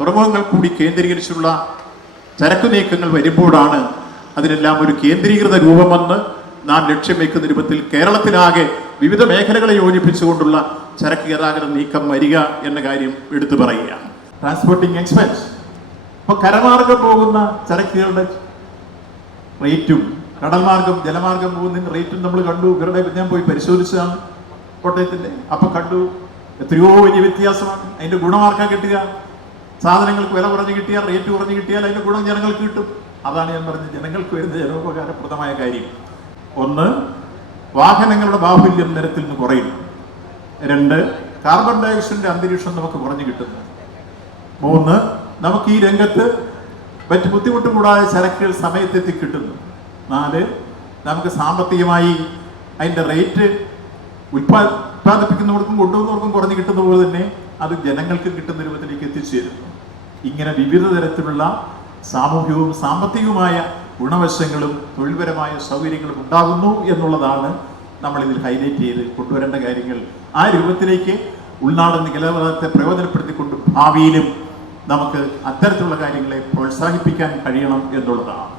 തുറമുഖങ്ങൾ കൂടി കേന്ദ്രീകരിച്ചുള്ള ചരക്കു നീക്കങ്ങൾ വരുമ്പോഴാണ് അതിനെല്ലാം ഒരു കേന്ദ്രീകൃത രൂപമെന്ന് നാം ലക്ഷ്യം വെക്കുന്ന രൂപത്തിൽ കേരളത്തിലാകെ വിവിധ മേഖലകളെ യോജിപ്പിച്ചുകൊണ്ടുള്ള ചരക്ക് ഗതാഗത നീക്കം വരിക എന്ന കാര്യം എടുത്തു പറയുകയാണ് ട്രാൻസ്പോർട്ടിംഗ് എക്സ്പെൻസ് ഇപ്പൊ കരമാർഗം പോകുന്ന ചരക്കുകളുടെ റേറ്റും കടൽമാർഗം ജലമാർഗം പോകുന്നതിന്റെ റേറ്റും നമ്മൾ കണ്ടു. ഇവരുടെ ഞാൻ പോയി പരിശോധിച്ചതാണ്. കോട്ടയത്തിന്റെ. അപ്പൊ കണ്ടു. എത്രയോ വലിയ വ്യത്യാസമാണ്. അതിന്റെ ഗുണമാർക്കാൻ കിട്ടുക. സാധനങ്ങൾക്ക് വില കുറഞ്ഞു കിട്ടിയാൽ റേറ്റ് കുറഞ്ഞു കിട്ടിയാൽ അതിന്റെ ഗുണം ജനങ്ങൾക്ക് കിട്ടും. അതാണ് ഞാൻ പറഞ്ഞത്. ജനങ്ങൾക്ക് വരുന്ന ജനോപകാരപ്രദമായ കാര്യം. ഒന്ന് വാഹനങ്ങളുടെ ബാഹുല്യം നിരത്തിൽ നിന്ന് കുറയും. രണ്ട് കാർബൺ ഡയോക്സൈഡിന്റെ അന്തരീക്ഷം നമുക്ക് കുറഞ്ഞു കിട്ടുന്നു മൂന്ന് നമുക്ക് ഈ രംഗത്ത് മറ്റ് ബുദ്ധിമുട്ട് കൂടാതെ ചരക്കുകൾ സമയത്തെത്തി കിട്ടുന്നു. നാല് നമുക്ക് സാമ്പത്തികമായി അതിന്റെ റേറ്റ് ഉൽപാദിപ്പിക്കുന്നവർക്കും കൊണ്ടുപോകുന്നവർക്കും കുറഞ്ഞു കിട്ടുന്ന പോലെ തന്നെ അത് ജനങ്ങൾക്ക് കിട്ടുന്ന രൂപത്തിലേക്ക് എത്തിച്ചേരുന്നു. ഇങ്ങനെ വിവിധ തരത്തിലുള്ള സാമൂഹികവും സാമ്പത്തികവുമായ ഗുണവശങ്ങളും തൊഴിൽപരമായ സൗകര്യങ്ങളും ഉണ്ടാകുന്നു എന്നുള്ളതാണ് നമ്മൾ ഇതിൽ ഹൈലൈറ്റ് ചെയ്ത് കൊണ്ടുവരേണ്ട കാര്യങ്ങൾ. ആ രൂപത്തിലേക്ക് ഉൾനാടൻ നിലവാരത്തെ പ്രയോജനപ്പെടുത്തിക്കൊണ്ട് ഭാവിയിലും നമുക്ക് അത്തരത്തിലുള്ള കാര്യങ്ങളെ പ്രോത്സാഹിപ്പിക്കാൻ കഴിയണം എന്നുള്ളതാണ്.